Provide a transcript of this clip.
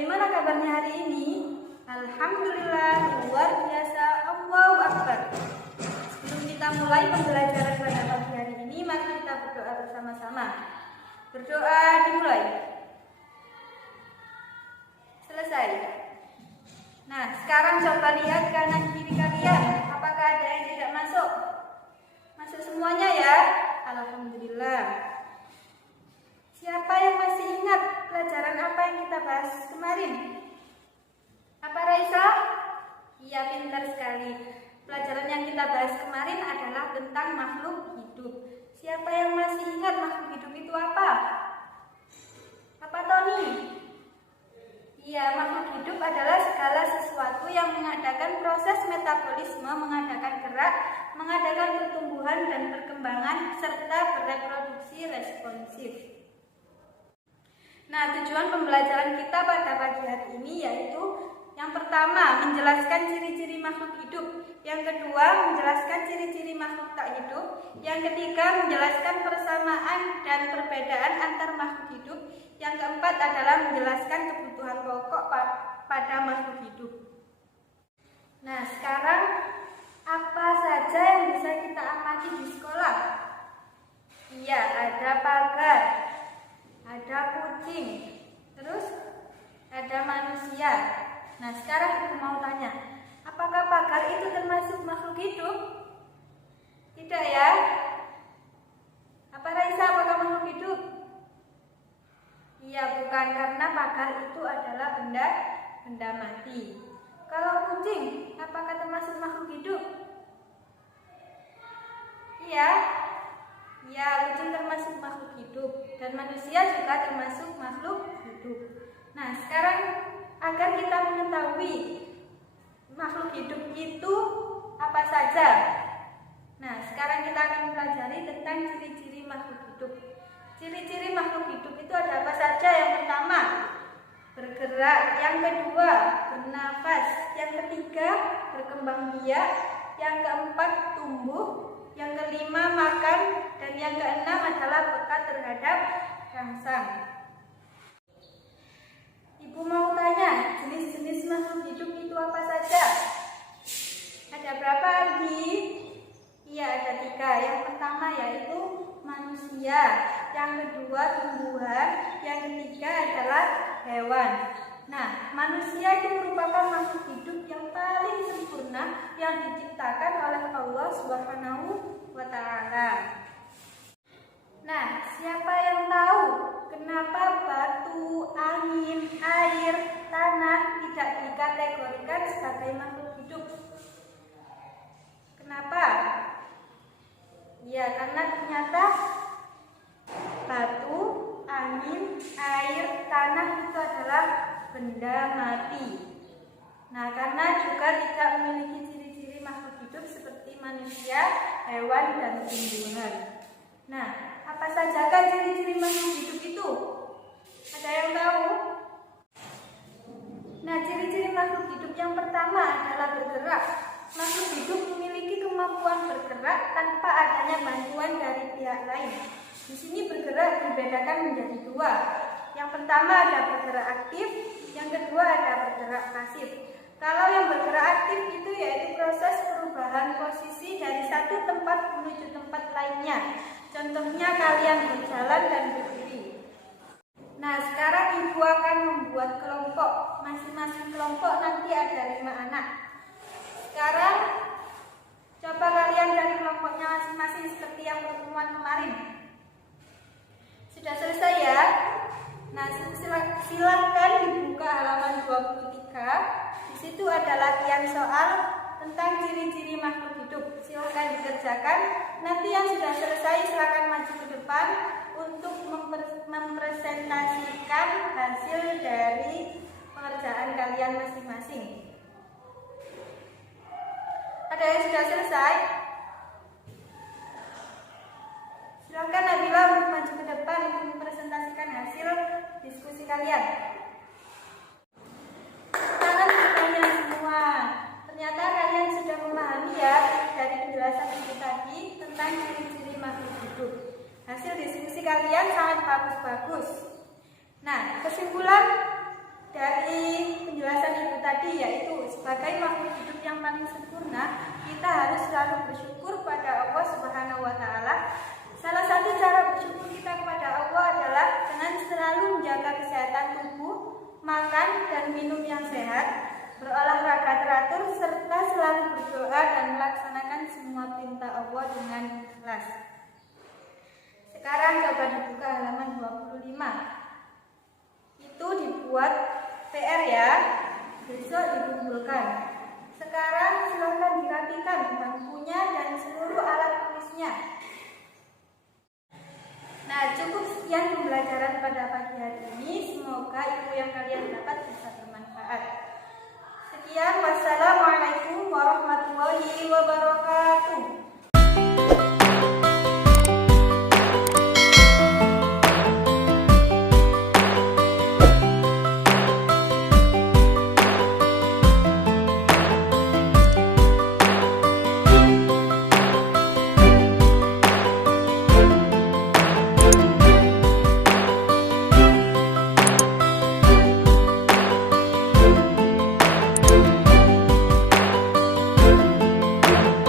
Bagaimana kabarnya hari ini? Alhamdulillah, luar biasa, Allahu Akbar. Sebelum kita mulai pembelajaran pada pagi hari ini, mari kita berdoa bersama-sama. Berdoa dimulai. Selesai. Nah, sekarang coba lihat kanan kiri kalian. Apakah ada yang tidak masuk? Masuk semuanya ya? Alhamdulillah. Siapa yang masih ingat pelajaran apa yang kita bahas kemarin? Apa Raisa? Iya, pintar sekali. Pelajaran yang kita bahas kemarin adalah tentang makhluk hidup. Siapa yang masih ingat makhluk hidup itu apa? Apa Tony? Iya, makhluk hidup adalah segala sesuatu yang mengadakan proses metabolisme, mengadakan gerak, mengadakan pertumbuhan dan perkembangan, serta bereproduksi responsif. Nah, tujuan pembelajaran kita pada pagi hari ini yaitu yang pertama, menjelaskan ciri-ciri makhluk hidup. Yang kedua, menjelaskan ciri-ciri makhluk tak hidup. Yang ketiga, menjelaskan persamaan dan perbedaan antar makhluk hidup. Yang keempat adalah menjelaskan kebutuhan pokok pada makhluk hidup. Nah, sekarang apa saja yang bisa kita amati di sekolah? Iya, ada pagar, ada kucing, terus ada manusia. Nah, sekarang aku mau tanya, apakah pagar itu termasuk makhluk hidup? Tidak ya? Apa Raisa, apakah makhluk hidup? Iya, bukan, karena pagar itu adalah benda mati. Kalau kucing, apakah termasuk makhluk hidup? Iya. Ya, kucing termasuk makhluk hidup dan manusia juga termasuk makhluk hidup. Nah, sekarang agar kita mengetahui makhluk hidup itu apa saja. Nah, sekarang kita akan mempelajari tentang ciri-ciri makhluk hidup. Ciri-ciri makhluk hidup itu ada apa saja? Yang pertama, bergerak. Yang kedua, bernafas. Yang ketiga, berkembang biak. Yang keempat, tumbuh. Yang kelima, makan. Dan yang keenam adalah peka terhadap rangsang. Ibu mau tanya, jenis-jenis makhluk hidup itu apa saja? Ada berapa, Aldi? Iya, ada 3. Yang pertama yaitu manusia. Yang kedua, tumbuhan. Yang ketiga adalah hewan. Nah, manusia itu merupakan makhluk hidup yang paling sempurna yang diciptakan oleh Allah Subhanahu wa Ta'ala. Nah, siapa yang tahu kenapa batu, angin, air, tanah tidak dikategorikan sebagai makhluk hidup? Kenapa? Ya, karena ternyata batu, angin, air, tanah itu adalah benda mati. Nah, karena juga tidak memiliki ciri-ciri makhluk hidup seperti manusia, hewan, dan tumbuhan. Nah, apa sajakah ciri-ciri makhluk hidup itu? Ada yang tahu? Nah, ciri-ciri makhluk hidup yang pertama adalah bergerak. Makhluk hidup memiliki kemampuan bergerak tanpa adanya bantuan dari pihak lain. Di sini bergerak dibedakan menjadi 2. Yang pertama ada bergerak aktif, yang kedua ada bergerak pasif. Kalau yang bergerak aktif itu yaitu proses perubahan posisi dari satu tempat menuju tempat lainnya. Contohnya kalian berjalan dan berdiri. Nah, sekarang ibu akan membuat kelompok. Masing-masing kelompok nanti ada 5 anak. Sekarang coba kalian dari kelompoknya masing-masing seperti yang pertemuan kemarin. Sudah selesai ya? Nah, silahkan dibuka halaman 23. Di situ ada latihan soal tentang ciri-ciri makhluk hidup. Silahkan dikerjakan. Nanti yang sudah selesai silakan maju ke depan untuk mempresentasikan hasil dari pengerjaan kalian masing-masing. Ada yang sudah selesai? Silakan Nabila untuk maju ke depan untuk mempresentasikan hasil diskusi kalian. Tangan bertanya semua. Ternyata kalian sudah memahami ya dari penjelasan ibu tadi tentang ciri-ciri makhluk hidup. Hasil diskusi kalian sangat bagus-bagus. Nah, kesimpulan Dari penjelasan ibu tadi, yaitu sebagai makhluk hidup yang paling sempurna, kita harus selalu bersyukur pada Allah Subhanahu wa Ta'ala. Salah satu cara bersyukur kita kepada Allah adalah dengan selalu menjaga kesehatan tubuh, makan dan minum yang sehat, berolahraga teratur, serta selalu berdoa dan melaksanakan semua perintah Allah dengan ikhlas. Sekarang coba dibuka halaman 25. Itu dibuat PR ya, besok dikumpulkan. Sekarang silahkan dirapikan bangkunya dan seluruh alat tulisnya. Nah, cukup sekian pembelajaran pada pagi hari ini. Semoga ilmu yang kalian dapat bisa bermanfaat. Sekian, wassalamualaikum warahmatullahi wabarakatuh.